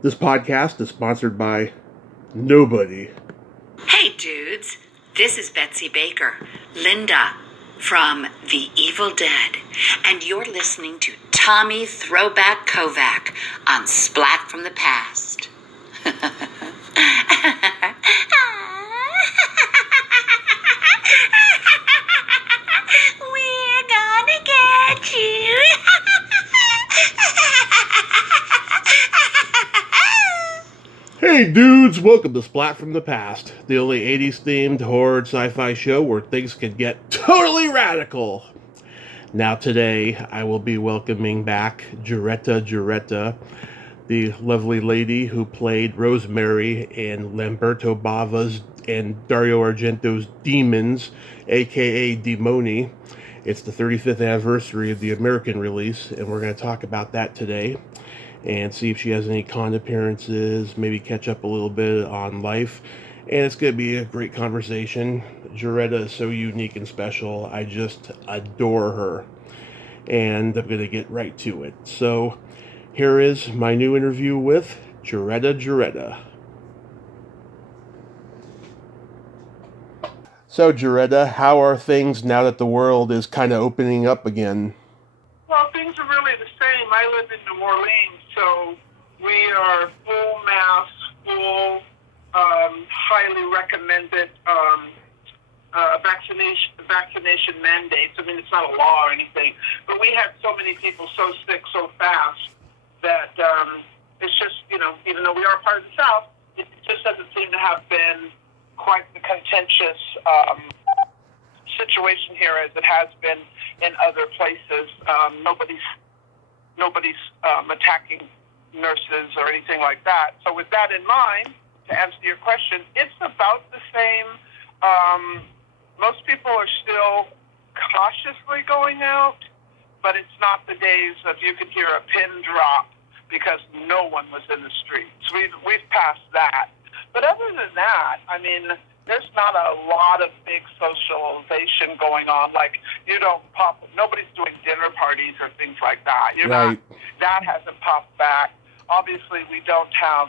This podcast is sponsored by nobody. Hey dudes, this is Betsy Baker, Linda from The Evil Dead, and you're listening to Tommy Throwback Kovac on Splat from the Past. We're gonna get you. Hey dudes, welcome to Splat from the Past, the only 80s themed horror sci-fi show where things can get totally radical. Now today, I will be welcoming back Geretta Geretta, the lovely lady who played Rosemary in Lamberto Bava's and Dario Argento's Demons, aka Demoni. It's the 35th anniversary of the American release, and we're going to talk about that today and see if she has any con appearances, maybe catch up a little bit on life. And it's going to be a great conversation. Geretta is so unique and special. I just adore her. And I'm going to get right to it. So here is my new interview with Geretta Geretta. So Geretta, how are things now that the world is kind of opening up again? Well, things are really the same. I live in New Orleans, so we are full mask, full, highly recommended vaccination mandates. I mean, it's not a law or anything, but we had so many people so sick so fast that it's just, even though we are part of the South, it just doesn't seem to have been quite the contentious situation here as it has been in other places. Nobody's attacking nurses or anything like that. So with that in mind, to answer your question, it's about the same. Most people are still cautiously going out, but it's not the days of you could hear a pin drop because no one was in the streets. We've passed that. But other than that, I mean, there's not a lot of big socialization going on. Like, nobody's doing dinner parties or things like that. That hasn't popped back. Obviously, we don't have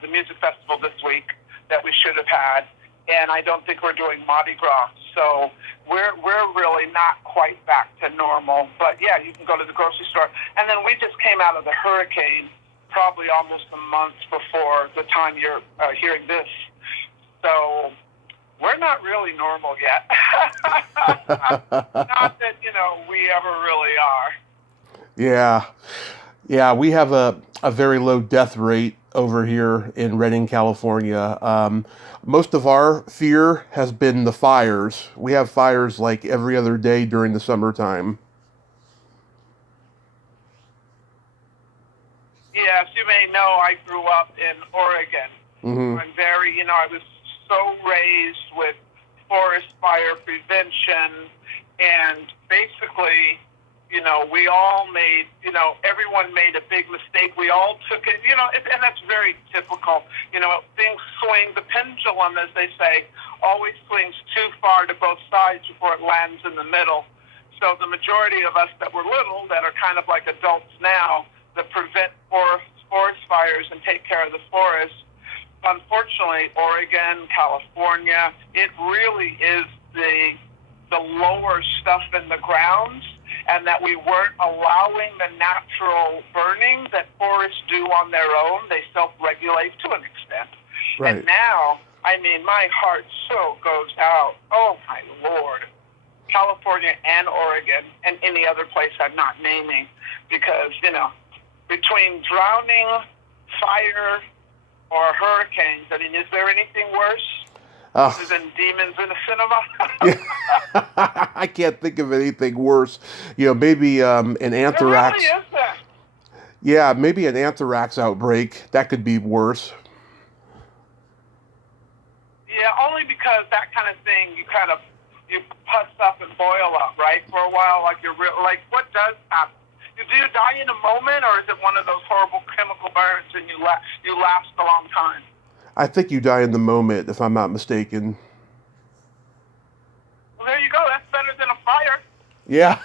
the music festival this week that we should have had, and I don't think we're doing Mardi Gras. So we're really not quite back to normal. But yeah, you can go to the grocery store. And then we just came out of the hurricane, probably almost a month before the time you're hearing this. So we're not really normal yet. Not that, we ever really are. Yeah, we have a very low death rate over here in Redding, California. Most of our fear has been the fires. We have fires like every other day during the summertime. Yes, you may know I grew up in Oregon. Mm-hmm. I'm I was so raised with forest fire prevention, and basically, we all made, everyone made a big mistake. We all took it, and that's very typical. Things swing, the pendulum, as they say, always swings too far to both sides before it lands in the middle. So the majority of us that were little, that are kind of like adults now, that prevent forest fires and take care of the forest. Unfortunately, Oregon, California, it really is the lower stuff in the grounds, and that we weren't allowing the natural burning that forests do on their own. They self-regulate to an extent. Right. And now, I mean, my heart so goes out. Oh, my Lord. California and Oregon and any other place I'm not naming, because, between drowning, fire, or hurricanes, I mean, is there anything worse other than demons in a cinema? I can't think of anything worse. Maybe an anthrax. There really is that. Yeah, maybe an anthrax outbreak. That could be worse. Yeah, only because that kind of thing, you putz up and boil up, right? For a while, like what does happen? Do you die in a moment, or is it one of those horrible chemical burns and you last a long time? I think you die in the moment, if I'm not mistaken. Well, there you go. That's better than a fire. Yeah.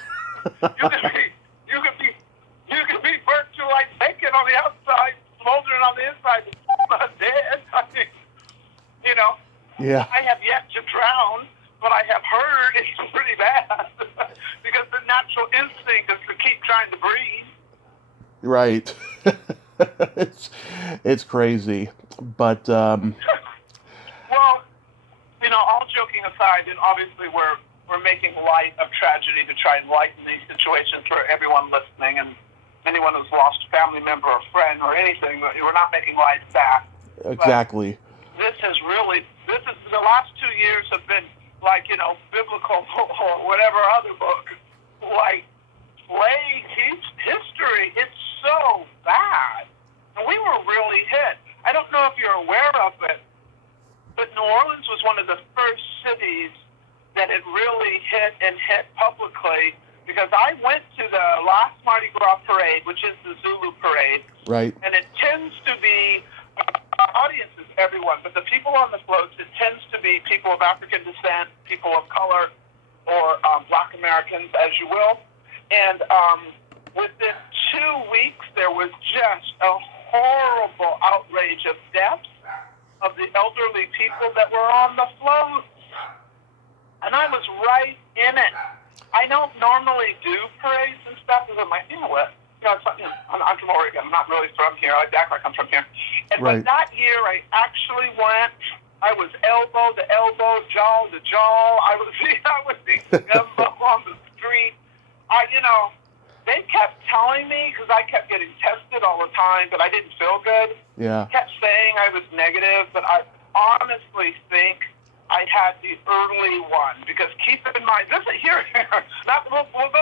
You could be burnt to like bacon dead on the outside, smoldering on the inside, it's not dead. I mean, you know, Yeah. I have yet to drown, but I have heard it's pretty bad because the natural instinct is to keep trying to breathe. Right. it's crazy, but Well, you know, all joking aside, and obviously we're making light of tragedy to try and lighten these situations for everyone listening and anyone who's lost a family member or friend or anything. We're not making light of that. exactly. This is the last 2 years have been like, you know, biblical or whatever other book, like plague history. It's so bad. And we were really hit. I don't know if you're aware of it, but New Orleans was one of the first cities that it really hit publicly, because I went to the last Mardi Gras parade, which is the Zulu parade, Right. and it tends to be audience is everyone, but the people on the floats, it tends to be people of African descent, people of color, or Black Americans, as you will. And within 2 weeks, there was just a horrible outrage of deaths of the elderly people that were on the floats. And I was right in it. I don't normally do parades and stuff because I'm like, you know what? I'm from Oregon. I'm not really from here. I act like I'm from here. And Right. But that year, I actually went. I was elbow to elbow, jaw to jaw. I was the gumbo on the street. They kept telling me, because I kept getting tested all the time, but I didn't feel good. Yeah. Kept saying I was negative, but I honestly think I had the early one, because keep in mind, we'll go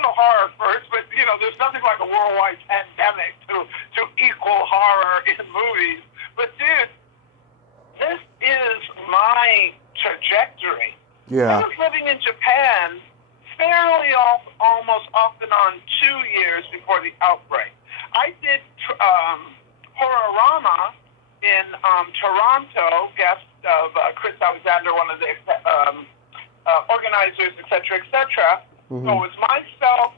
to horror first, but there's nothing like a worldwide pandemic to equal horror in movies. But dude, this is my trajectory. Yeah. I was living in Japan fairly almost off and on 2 years before the outbreak. I did Horrorama in Toronto, guest of Chris Alexander, one of the organizers, etc., etc. Mm-hmm. So it was myself,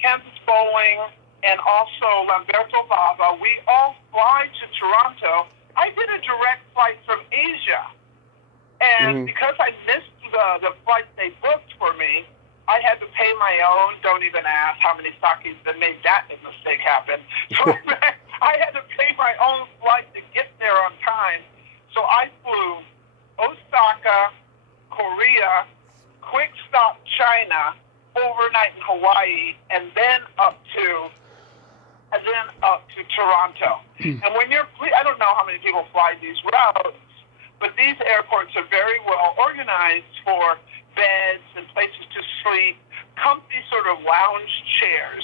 Kansas Bowling, and also Lamberto Bava. We all fly to Toronto. I did a direct flight from Asia. And because I missed the flight they booked for me, I had to pay my own. Don't even ask how many sakis that made that mistake happen. So I had to pay my own flight to get there on time. So I flew Osaka, Korea, quick stop China, overnight in Hawaii, and then up to Toronto. And when I don't know how many people fly these routes, but these airports are very well organized for beds and places to sleep, comfy sort of lounge chairs,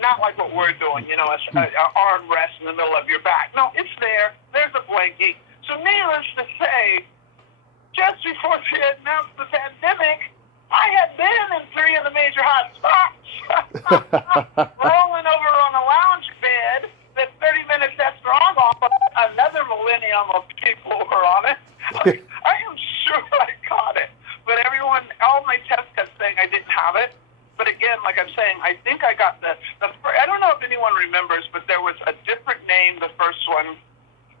not like what we're doing, an armrest in the middle of your back. No, it's there. There's a blanket. So needless to say, just before they announced the pandemic, I had been in 3 of the major hot spots, rolling over on a lounge bed that 30 minutes after I'm off, another millennium of people were on it. I am sure I caught it. But all my tests kept saying I didn't have it. But again, like I'm saying, I think I got I don't know if anyone remembers, but there was a different name, the first one,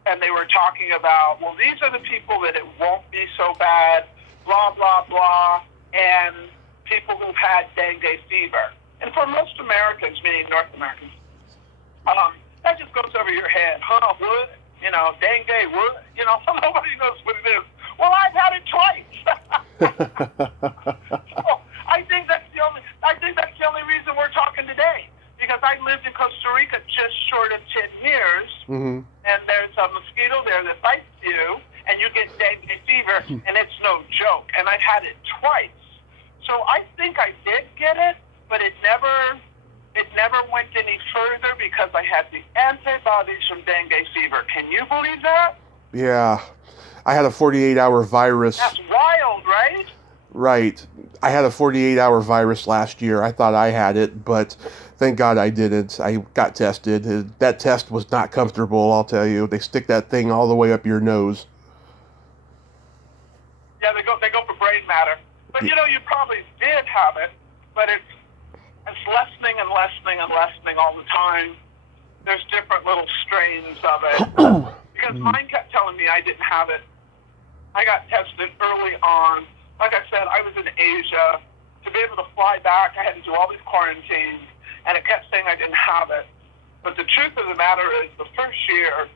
and they were talking about, well, these are the people that it won't be so bad, blah, blah, blah, and people who've had dengue fever. And for most Americans, meaning North Americans, that just goes over your head. Would? Dengue, would? Nobody knows what it is. Well, I've had it twice. So I think that's the only reason we're talking today, because I lived in Costa Rica just short of 10 years, and there's a mosquito there that bites you, and you get dengue fever, and it's no joke. And I've had it twice. So I think I did get it, but it never went any further because I had the antibodies from dengue fever. Can you believe that? Yeah. I had a 48-hour virus. That's wild, right? Right. I had a 48-hour virus last year. I thought I had it, but thank God I didn't. I got tested. That test was not comfortable, I'll tell you. They stick that thing all the way up your nose. Yeah, they go for brain matter. But you probably did have it, but it's lessening and lessening and lessening all the time. there's different little strains of it. Because mine kept telling me I didn't have it. I got tested early on. Like I said, I was in Asia. To be able to fly back, I had to do all these quarantines, and it kept saying I didn't have it. But the truth of the matter is, the first year,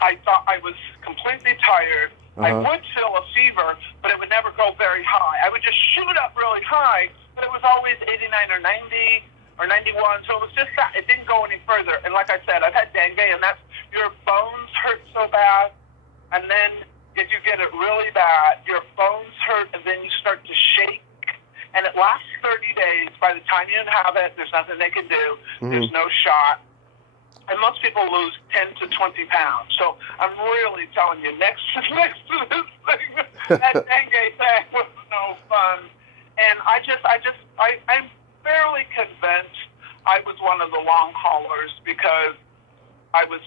I thought I was completely tired. I would feel a fever, but it would never go very high. I would just shoot up really high, but it was always 89 or 90 or 91, so it was just that. It didn't go any further. And like I said, I've had dengue, and that's your bones hurt so bad, and then if you get it really bad, your bones hurt, and then you start to shake, and it lasts 30 days. By the time you have it, there's nothing they can do. There's no shot. And most people lose 10 to 20 pounds. So I'm really telling you, next to this thing, that dengue thing was no fun. And I'm fairly convinced I was one of the long haulers because I was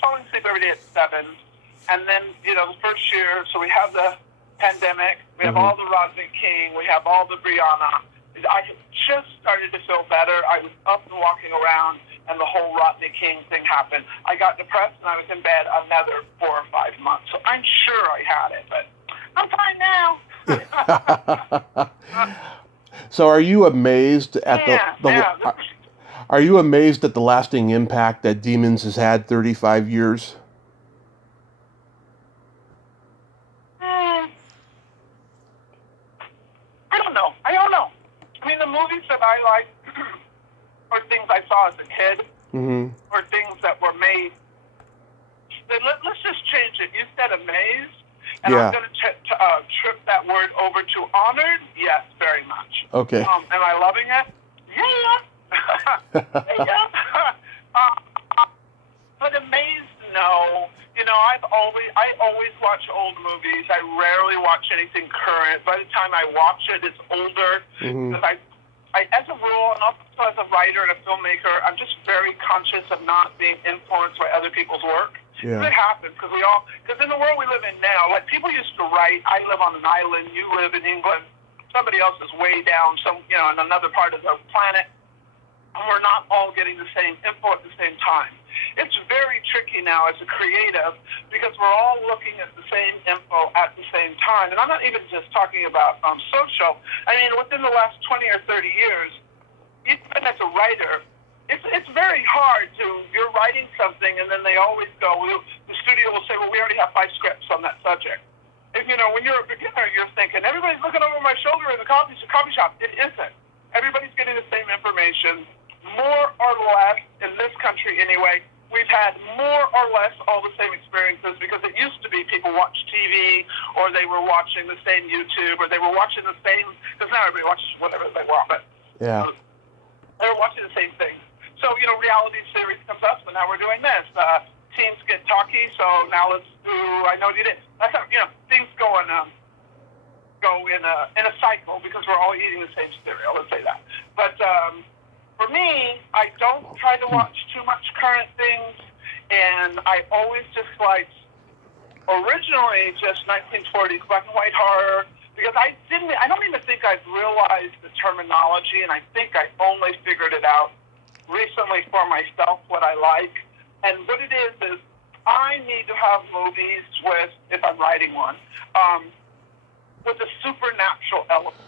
falling asleep every day at 7. And then, the first year, so we have the pandemic, we have all the Rodney King, we have all the Brianna. I had just started to feel better. I was up and walking around, and the whole Rodney King thing happened. I got depressed, and I was in bed another 4 or 5 months. So I'm sure I had it, but I'm fine now. So are you amazed at Are you amazed at the lasting impact that Demons has had 35 years? I don't know. I mean, the movies that I like are things I saw as a kid, or things that were made. Let's just change it. You said amazed, and I'm going to trip that word over to honored. Yes, very much. Okay. Am I loving it? Yeah. Yeah. But amazed, no. I always watch old movies. I rarely watch anything current. By the time I watch it, it's older. Because I, as a rule, and also as a writer and a filmmaker, I'm just very conscious of not being influenced by other people's work. Yeah. It happens because in the world we live in now, like people used to write. I live on an island. You live in England. Somebody else is way down, in another part of the planet. And we're not all getting the same info at the same time. It's very tricky now as a creative because we're all looking at the same info at the same time. And I'm not even just talking about social. I mean, within the last 20 or 30 years, even as a writer, it's very hard you're writing something and then they always go, the studio will say, well, we already have 5 scripts on that subject. And, when you're a beginner, you're thinking, everybody's looking over my shoulder in the coffee shop. It isn't. Everybody's getting the same information. More or less, in this country anyway, we've had more or less all the same experiences because it used to be people watched TV or they were watching the same YouTube or they were watching the same, because now everybody watches whatever they want, but they were watching the same thing. So, reality series comes up, so now we're doing this. Teens get talky, so now let's do I Know You Did. That's how, things go in a cycle because we're all eating the same cereal, let's say that. But, for me, I don't try to watch too much current things, and I always just liked originally just 1940s black and white horror because I don't even think I've realized the terminology, and I think I only figured it out recently for myself what I like. And what it is I need to have movies with, if I'm writing one, with a supernatural element.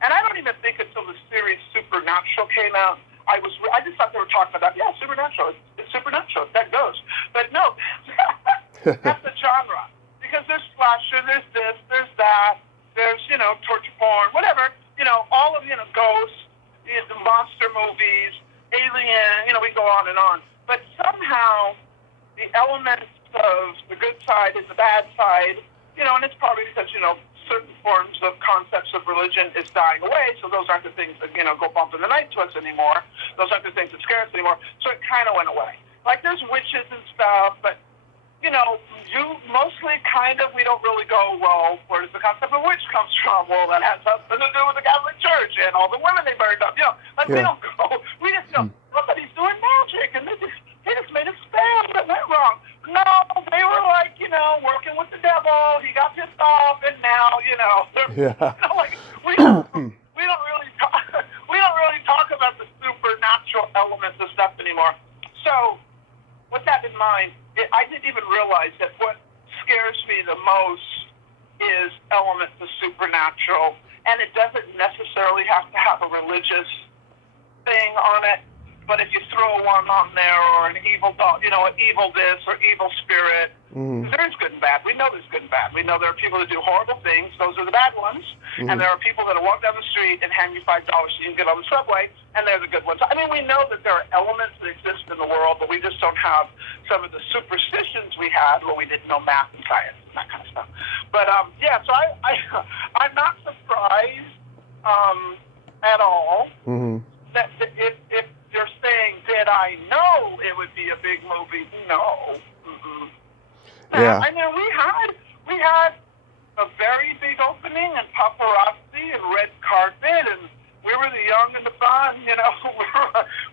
And I don't even think until the series Supernatural came out, I just thought they were talking about, Supernatural. It's Supernatural. That goes. But no, that's the genre. Because there's slasher, there's this, there's that, there's, torture porn, whatever, all of, ghosts, the monster movies, Alien, we go on and on. But somehow the elements of the good side and the bad side, and it's probably because, certain forms of concepts of religion is dying away, so those aren't the things that, go bump in the night to us anymore. Those aren't the things that scare us anymore. So it kind of went away. Like, there's witches and stuff, but, mostly we don't really go, well, where does the concept of witch comes from? Well, that has something to do with the Catholic Church and all the women they burned up. We don't go. We just know somebody's doing magic, and they just made a spell that went wrong. No, they were working with the devil. He got pissed off, and now, we don't really talk about the So, with that in mind, I didn't even realize that what scares me the most is elements of supernatural, and it doesn't necessarily have to have a religious thing on it. But if you throw one on there, or an evil dog, you know, an evil this or evil spirit, there is good and bad. We know there's good and bad. We know there are people that do horrible things. Those are the bad ones. And there are people that walk down the street and hand you $5 so you can get on the subway, and they're the good ones. I mean, we know that there are elements that exist in the world, but we just don't have some of the superstitions we had when we didn't know math and science and that kind of stuff. But, yeah, so I'm not surprised at all that if you're saying, did I know it would be a big movie? No. Yeah. I mean, we had a very big opening and paparazzi and red carpet, and we were the young and the fun, you know.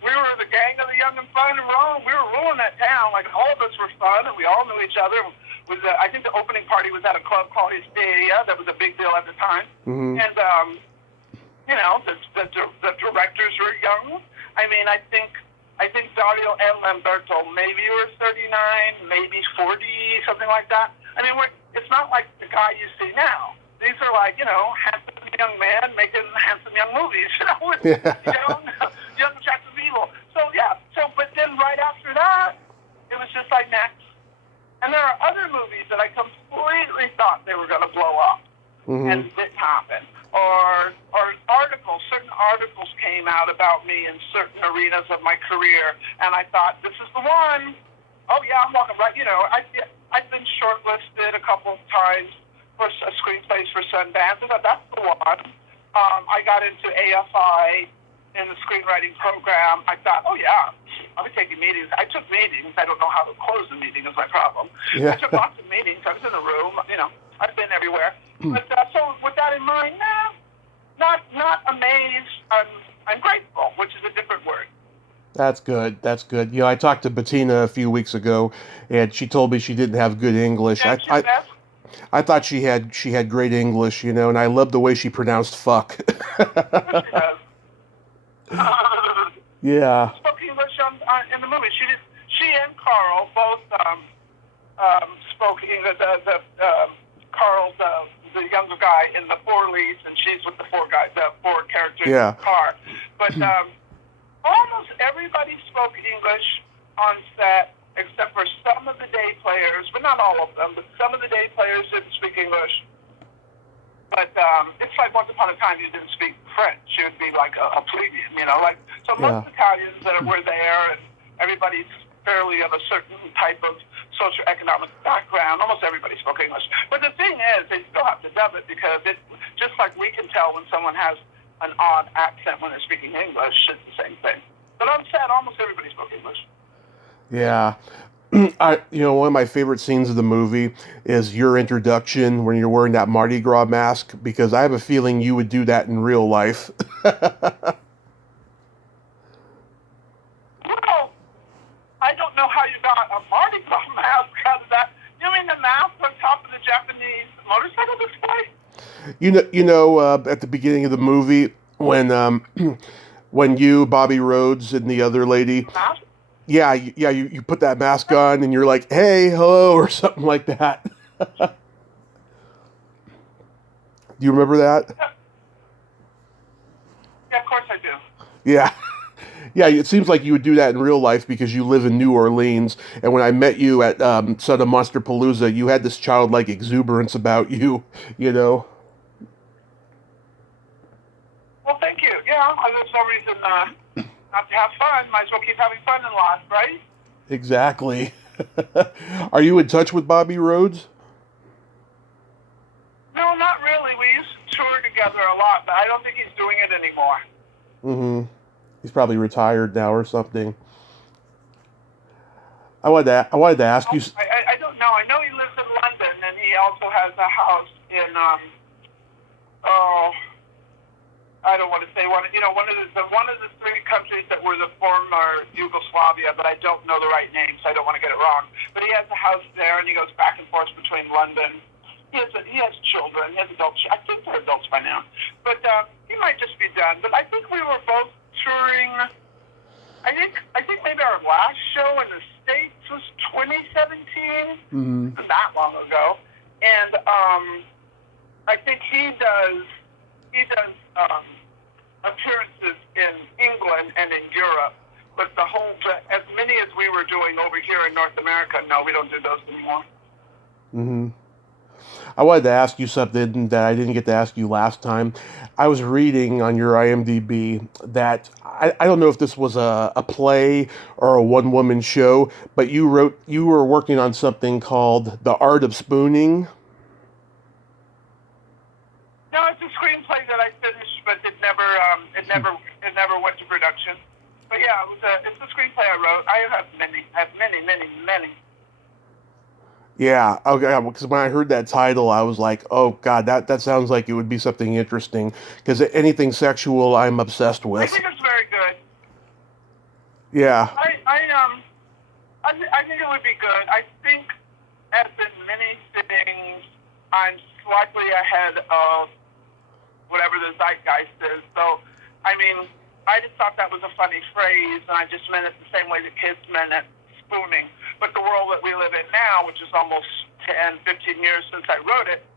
We were the gang of the young and fun in Rome. We were ruling that town. Like, all of us were fun, and we all knew each other. I think the opening party was at a club called Histeria. That was a big deal at the time. And, you know, the directors were young. I mean, I think Dario and Lamberto, maybe you were 39, maybe 40, something like that. I mean, it's not like the guy you see now. These are like, you know, handsome young man making handsome young movies, you know, with young attractive evil. So, yeah. But then right after that, it was just like next. And there are other movies that I completely thought they were going to blow up, and it didn't happen. Or certain articles came out about me in certain arenas of my career, and I thought, this is the one. Oh, yeah, I'm walking right. You know, I've been shortlisted a couple of times for screenplays for Sundance. I thought, that's the one. I got into AFI in the screenwriting program. I thought, oh, yeah, I'll be taking meetings. I took meetings. I don't know how to close a meeting is my problem. I took lots of meetings. I was in the room. You know, I've been everywhere. But so with that in mind, not amazed. I'm grateful, which is a different word. That's good. That's good. You know, I talked to Bettina a few weeks ago, and she told me she didn't have good English. I thought she had great English, you know, and I loved the way she pronounced fuck. Yeah. Spoke English in the movie. She and Carl both spoke English. Carl's the younger guy in the four leads, and she's with the four characters in the car. But almost everybody spoke English on set, except for some of the day players, but not all of them. But some of the day players didn't speak English. But it's like Once Upon a Time you didn't speak French. You would be like a plebeian, you know. Like, so most Italians that were there, and everybody's fairly of a certain type of socioeconomic background. Almost everybody spoke English. But the thing is, they still have to dub it, because it, just like we can tell when someone has an odd accent when they're speaking English, it's the same thing. But on set, almost everybody spoke English. Yeah. You know, one of my favorite scenes of the movie is your introduction when you're wearing that Mardi Gras mask, because I have a feeling you would do that in real life. Well, I don't know how you got a Mardi Gras mask out of that. You mean the mask on top of the Japanese motorcycle display? You know, at the beginning of the movie, when you, Bobby Rhodes, and the other lady, you put that mask on, and you're like, hey, hello, or something like that. Do you remember that? Yeah, of course I do. Yeah. Yeah, it seems like you would do that in real life because you live in New Orleans. And when I met you at Son of Monster Palooza, you had this childlike exuberance about you, you know. Well, thank you. Yeah, there's no reason not to have fun. Might as well keep having fun in life, right? Exactly. Are you in touch with Bobby Rhodes? No, not really. We used to tour together a lot, but I don't think he's doing it anymore. Mm-hmm. He's probably retired now or something. I wanted to ask you. I don't know. I know he lives in London, and he also has a house in I don't want to say one of the three countries that were the former Yugoslavia, but I don't know the right name, so I don't want to get it wrong. But he has a house there, and he goes back and forth between London. He has children. He has adults. I think they're adults by now, but he might just be done. But I think we were both touring. I think maybe our last show in the States was 2017. Mm-hmm. Not that long ago. And I think he does appearances in England and in Europe. But as many as we were doing over here in North America, no, we don't do those anymore. Mm-hmm. I wanted to ask you something that I didn't get to ask you last time. I was reading on your IMDb that I don't know if this was a play or a one-woman show, but you were working on something called The Art of Spooning. No, it's a screenplay that I finished, but it never went to production. But yeah, it's a screenplay I wrote. I have many. Yeah, okay, because when I heard that title, I was like, oh, God, that sounds like it would be something interesting, because anything sexual, I'm obsessed I with. think it's very good. Yeah. I think it would be good. I think, as in many things, I'm slightly ahead of whatever the zeitgeist is. So, I mean, I just thought that was a funny phrase, and I just meant it the same way the kids meant it, spooning. But the world that we live in now, which is almost 10, 15 years since I wrote it,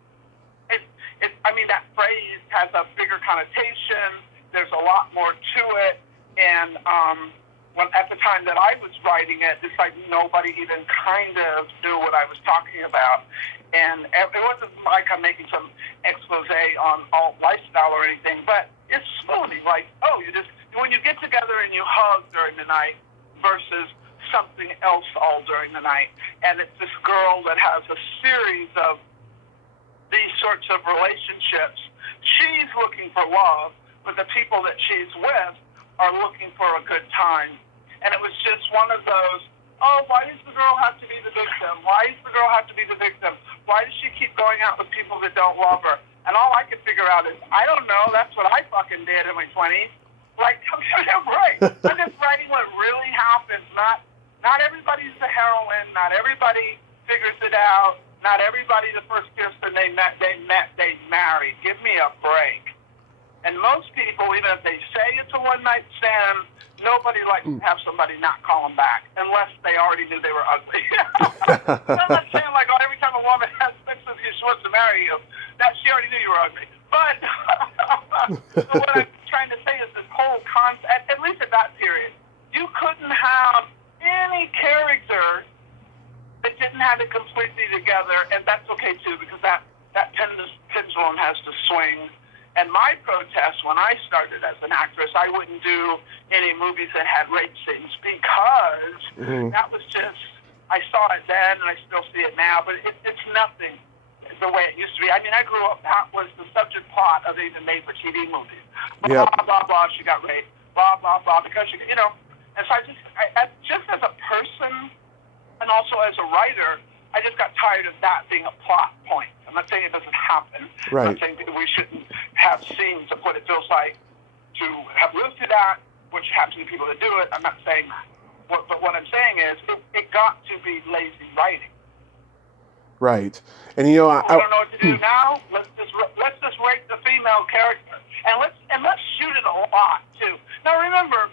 I mean, that phrase has a bigger connotation. There's a lot more to it. And at the time that I was writing it, it's like nobody even kind of knew what I was talking about. And it wasn't like I'm making some expose on alt lifestyle or anything, but it's spooning. Like, when you get together and you hug during the night versus something else all during the night. And it's this girl that has a series of these sorts of relationships. She's looking for love, but the people that she's with are looking for a good time. And it was just one of those, why does the girl have to be the victim? Why does the girl have to be the victim? Why does she keep going out with people that don't love her? And all I could figure out is, I don't know, that's what I fucking did in my 20s. Like, I'm right. I'm just writing what really happens, not everybody's the heroine. Not everybody figures it out. Not everybody the first kiss and they married. Give me a break. And most people, even if they say it's a one-night stand, nobody likes to have somebody not call them back unless they already knew they were ugly. So I'm not saying like, every time a woman has sex with you, she wants to marry you. That she already knew you were ugly. But so what I'm trying to say is this whole concept, at least at that period, you couldn't have any character that didn't have it completely together, and that's okay too, because that pendulum has to swing. And my protest when I started as an actress, I wouldn't do any movies that had rape scenes because that was just, I saw it then and I still see it now, but it's nothing the way it used to be. I mean, I grew up, that was the subject plot of even made-for-TV movies. Blah, blah, blah, she got raped. Blah, blah, blah, because she, and so I just as a person and also as a writer, I just got tired of that being a plot point. I'm not saying it doesn't happen. Right. I'm not saying that we shouldn't have scenes of what it feels like to have lived through that, which happens to people that do it. I'm not saying that. But what I'm saying is it got to be lazy writing. Right. And I don't know what to do now. Let's just rate the female character. And let's shoot it a lot too. Now remember,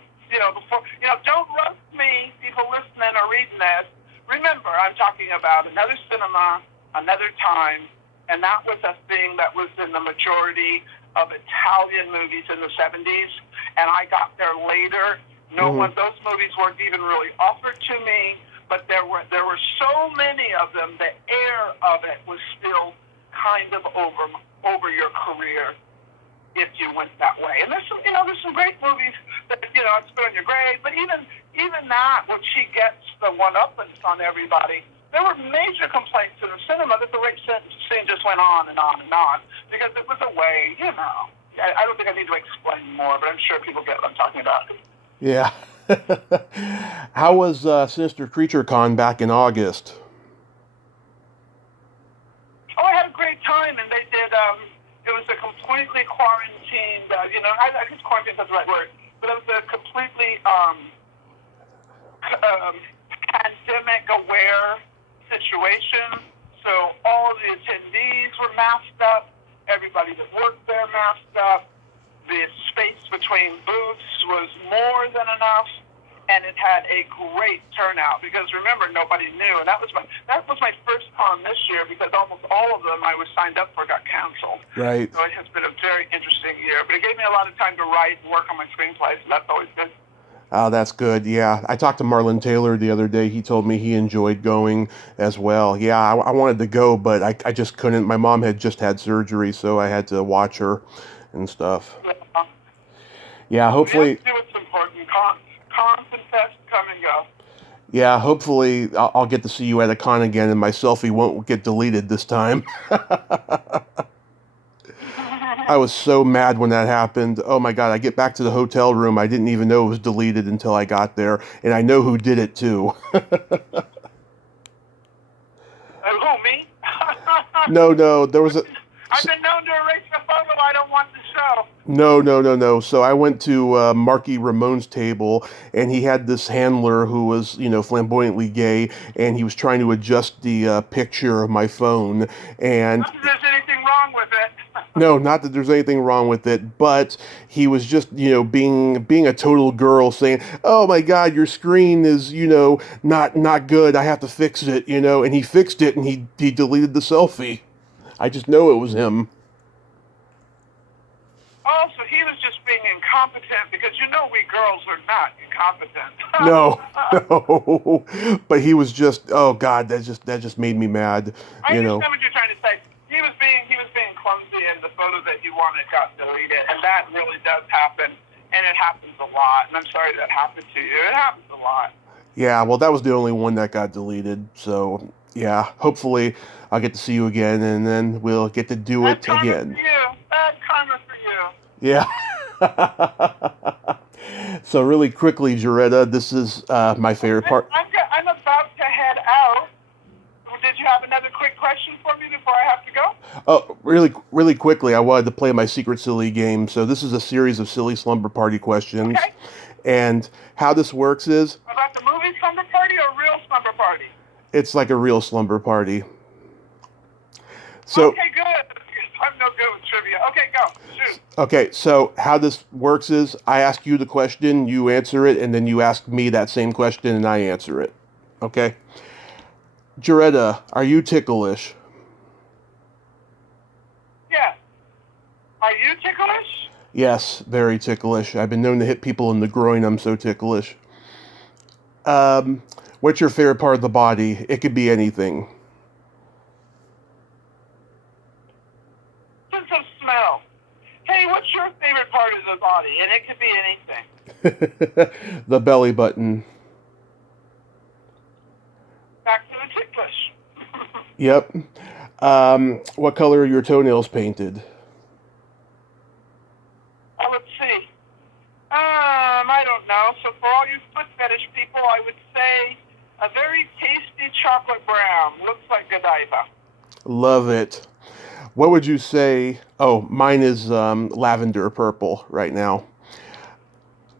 don't roast me, people listening or reading this. Remember, I'm talking about another cinema, another time, and that was a thing that was in the majority of Italian movies in the 70s, and I got there later. Those movies weren't even really offered to me, but there were so many of them, the air of it was still kind of over your career if you went that way. And there's some great movies that, it's put on your grade, but even that, when she gets the one-uppance on everybody, there were major complaints in the cinema that the rape scene just went on and on and on, because it was a way, I don't think I need to explain more, but I'm sure people get what I'm talking about. Yeah. How was Sinister Creature Con back in August? Oh, I had a great time, and they did, it was a completely quarantined, I guess quarantine is the right word, but it was a completely pandemic-aware situation. So all of the attendees were masked up, everybody that worked there masked up, the space between booths was more than enough, and it had a great turnout because remember, nobody knew, and that was my first con this year because almost all of them I was signed up for got canceled. Right. So it has been a very interesting year, but it gave me a lot of time to write and work on my screenplays, and that's always good. Oh, that's good. Yeah, I talked to Marlon Taylor the other day. He told me he enjoyed going as well. Yeah, I wanted to go, but I just couldn't. My mom had just had surgery, so I had to watch her and stuff. Yeah, hopefully. Yeah, it's important. Cons and fests come and go. Yeah, hopefully I'll get to see you at a con again, and my selfie won't get deleted this time. I was so mad when that happened. Oh my God, I get back to the hotel room. I didn't even know it was deleted until I got there. And I know who did it too. Who, me? No, there was a... I've been known to erase the photo I don't want to show. No. So I went to Marky Ramone's table, and he had this handler who was, flamboyantly gay, and he was trying to adjust the picture of my phone. And Not that there's anything wrong with it. no, not that there's anything wrong with it, but he was just, being a total girl, saying, "Oh my God, your screen is, not good. I have to fix it," and he fixed it, and he deleted the selfie. I just know it was him. Oh, so he was just being incompetent because we girls are not incompetent. No. But he was just, oh God, that just made me mad. I understand what you're trying to say. He was being clumsy, and the photo that you wanted got deleted, and that really does happen, and it happens a lot. And I'm sorry that happened to you. It happens a lot. Yeah, well, that was the only one that got deleted. So yeah, hopefully I'll get to see you again, and then we'll get to do it again. Bad karma for you. Yeah. So really quickly, Geretta, this is my favorite part. I'm about to head out. Did you have another quick question for me before I have to go? Oh, really quickly, I wanted to play my secret silly game. So this is a series of silly slumber party questions. Okay. And how this works is... About the movie slumber party or real slumber party? It's like a real slumber party. So... Okay, good. I'm no good with trivia. Okay, go. Shoot. Okay, so how this works is I ask you the question, you answer it, and then you ask me that same question and I answer it. Okay? Geretta, are you ticklish? Yes. Are you ticklish? Yes, very ticklish. I've been known to hit people in the groin. I'm so ticklish. What's your favorite part of the body? It could be anything. Sense of smell. Hey, what's your favorite part of the body? And it could be anything. The belly button. Back to the ticklish. Yep. What color are your toenails painted? Let's see. I don't know. So for all you foot fetish people, I would say a very tasty chocolate brown. Looks like Godiva. Love it. What would you say? Oh, mine is lavender purple right now.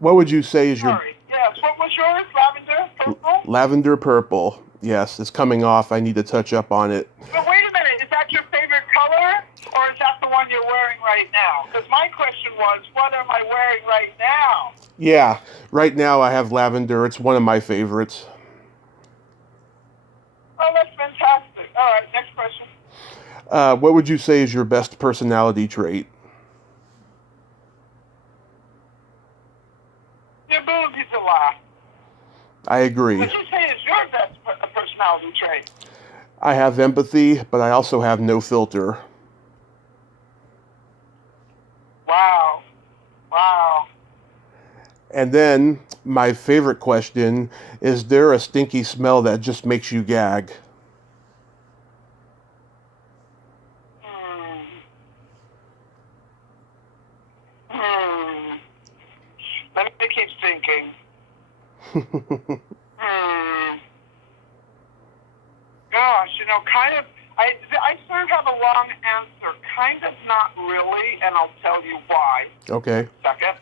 What would you say is your... Sorry. Yes. What was yours? Lavender purple? Lavender purple. Yes, it's coming off. I need to touch up on it. But wait a minute. Is that your favorite color? Or is that the one you're wearing right now? Because my question was, what am I wearing right now? Yeah, right now I have lavender. It's one of my favorites. Oh, that's fantastic. All right, next question. What would you say is your best personality trait? Your ability to laugh. I agree. What would you say is your best personality trait? I have empathy, but I also have no filter. Wow. Wow. And then, my favorite question, is there a stinky smell that just makes you gag? Let me keep thinking. Gosh, kind of, I sort of have a long answer. Kind of not really, and I'll tell you why. Okay. Second.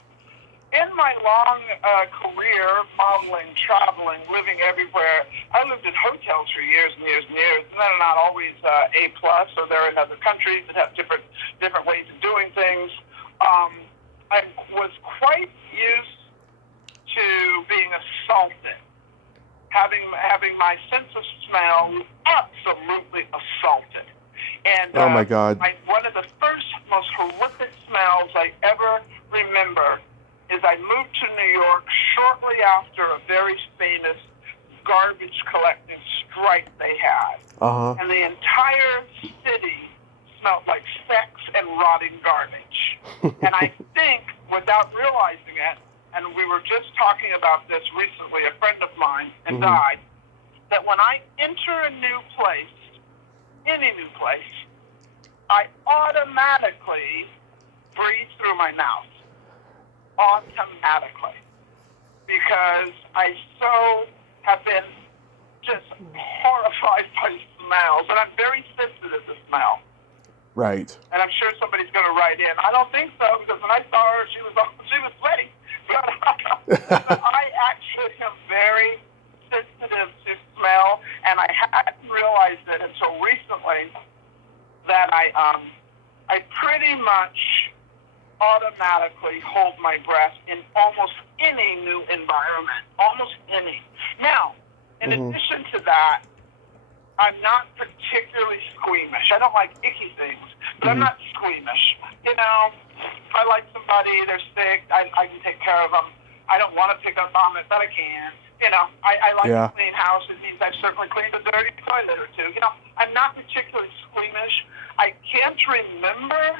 In my long career, modeling, traveling, living everywhere, I lived in hotels for years and years and years, and they're not always A+, so they're in other countries that have different ways of doing things. I was quite used to being a assaulted. Having my sense of smell absolutely assaulted. And Oh my God. one of the first most horrific smells I ever remember is I moved to New York shortly after a very famous garbage collecting strike they had. Uh-huh. And the entire city smelled like sex and rotting garbage. And I think, without realizing it, and we were just talking about this recently, a friend of mine had died, that when I enter a new place, any new place, I automatically breathe through my mouth. Automatically. Because I so have been just horrified by smells, and I'm very sensitive to smell. Right. And I'm sure somebody's going to write in. I don't think so, because when I saw her, she was sweaty. But I actually am very sensitive to smell, and I hadn't realized it until recently that I pretty much automatically hold my breath in almost any new environment, almost any. Now, in addition to that, I'm not particularly squeamish. I don't like icky things, but I'm not squeamish. You know, if I like somebody, they're sick, I can take care of them. I don't want to pick up vomit, but I can. You know, I like to clean house. It means I've certainly cleaned a dirty toilet or two. You know, I'm not particularly squeamish. I can't remember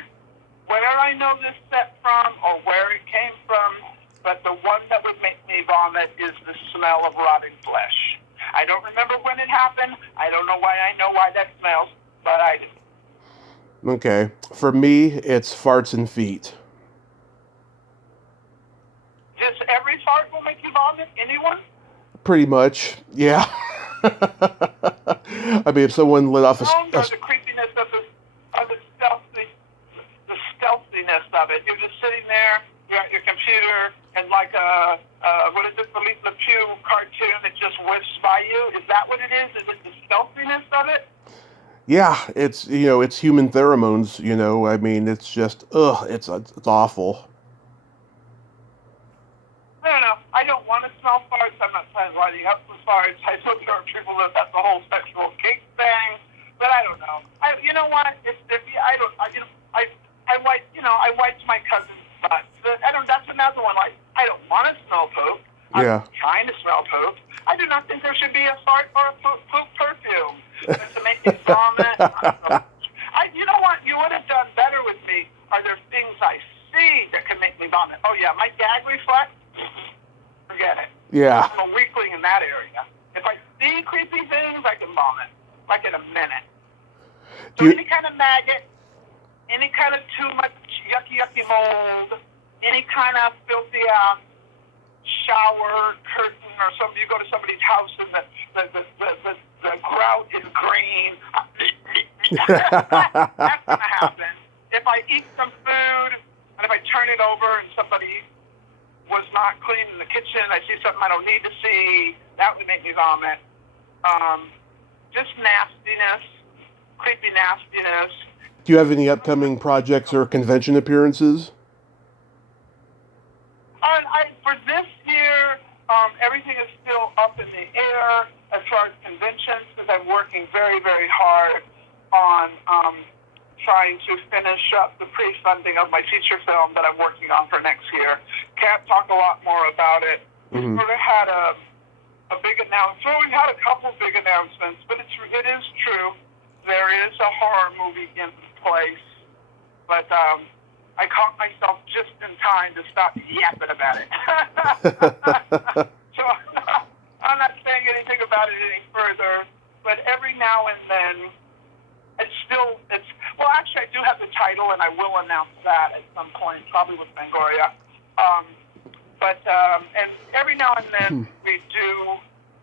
where I know this set from or where it came from, but the one that would make me vomit is the smell of rotting flesh. I don't remember when it happened. I don't know why I know why that smells, but I do. Okay. For me, it's farts and feet. Just every fart will make you vomit? Anyone? Pretty much, yeah. I mean, if someone lit off The creepiness of the stealthiness of it. You're just sitting there, you're at your computer, and like a what is it, the Le Pew cartoon that just whiffs by you? Is that what it is? Is it the stealthiness of it? Yeah, it's, you know, it's human pheromones, you know, I mean, it's just, it's awful. I don't know. I don't want to smell farts. I'm not lining up for farts. I know there are people that that's the whole sexual kink thing, but I don't know. You know what? I wiped my cousin's butt. That's another one. Like, I don't want to smell poop. Yeah. I'm trying to smell poop. I do not think there should be a fart or a poop perfume to make me vomit. You know what? You would have done better with me. Are there things I see that can make me vomit? Oh yeah, my gag reflex. Forget it. Yeah. I'm a weakling in that area. If I see creepy things, I can vomit. Like in a minute. So any kind of maggot, any kind of too much yucky mold, any kind of filthy shower curtain or something, you go to somebody's house and the grout is green. That's going to happen. If I eat some food and if I turn it over and somebody was not clean in the kitchen, I see something I don't need to see, that would make me vomit. Just nastiness, creepy nastiness. Do you have any upcoming projects or convention appearances? For this year, everything is still up in the air as far as conventions, because I'm working very, very hard on trying to finish up the pre-funding of my feature film that I'm working on for next year. Can't talk a lot more about it. Mm-hmm. We had a big announcement. Well, we had a couple big announcements, but it is true. There is a horror movie in place, but I caught myself just in time to stop yapping about it. So I'm not saying anything about it any further, but every now and then, well, actually, I do have the title, and I will announce that at some point, probably with Fangoria. And every now and then, we do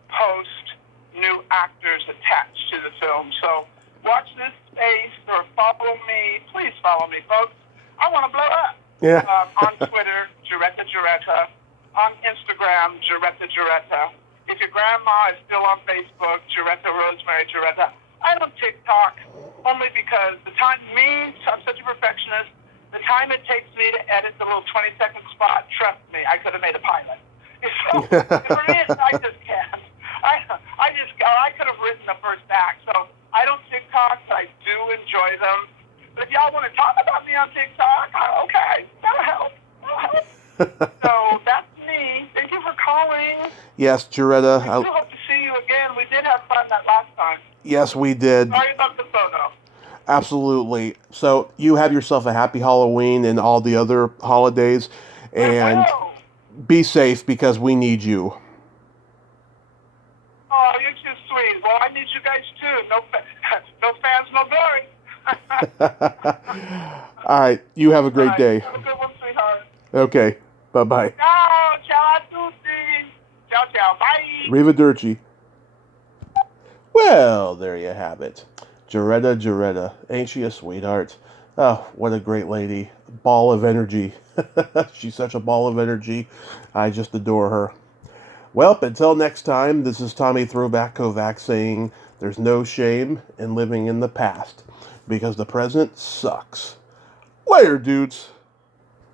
post new actors attached to the film. So watch this space or follow me. Please follow me, folks. I want to blow up. Yeah. On Twitter, Geretta Geretta. On Instagram, Geretta Geretta. If your grandma is still on Facebook, Geretta Rosemary Geretta. I don't TikTok only because I'm such a perfectionist. The time it takes me to edit the little 20-second spot, trust me, I could have made a pilot. So for me, I just can't. I could have written the first act. So I don't TikTok, but I do enjoy them. But if y'all want to talk about me on TikTok, okay, that'll help. So that's me. Thank you for calling. Yes, Geretta. I do hope to see you again. We did have fun that last time. Yes, we did. Sorry about the photo. Absolutely. So you have yourself a happy Halloween and all the other holidays, and be safe because we need you. Oh, you're too sweet. Well, I need you guys too. No fans, no glory. All right. You have a great day. Have a good one, sweetheart. Okay. Bye-bye. Ciao. Ciao a tutti. Ciao, ciao. Bye. Arrivederci. Well, there you have it. Geretta Geretta. Ain't she a sweetheart? Oh, what a great lady. Ball of energy. She's such a ball of energy. I just adore her. Well, until next time, this is Tommy Throwback Kovac saying there's no shame in living in the past because the present sucks. Later, dudes.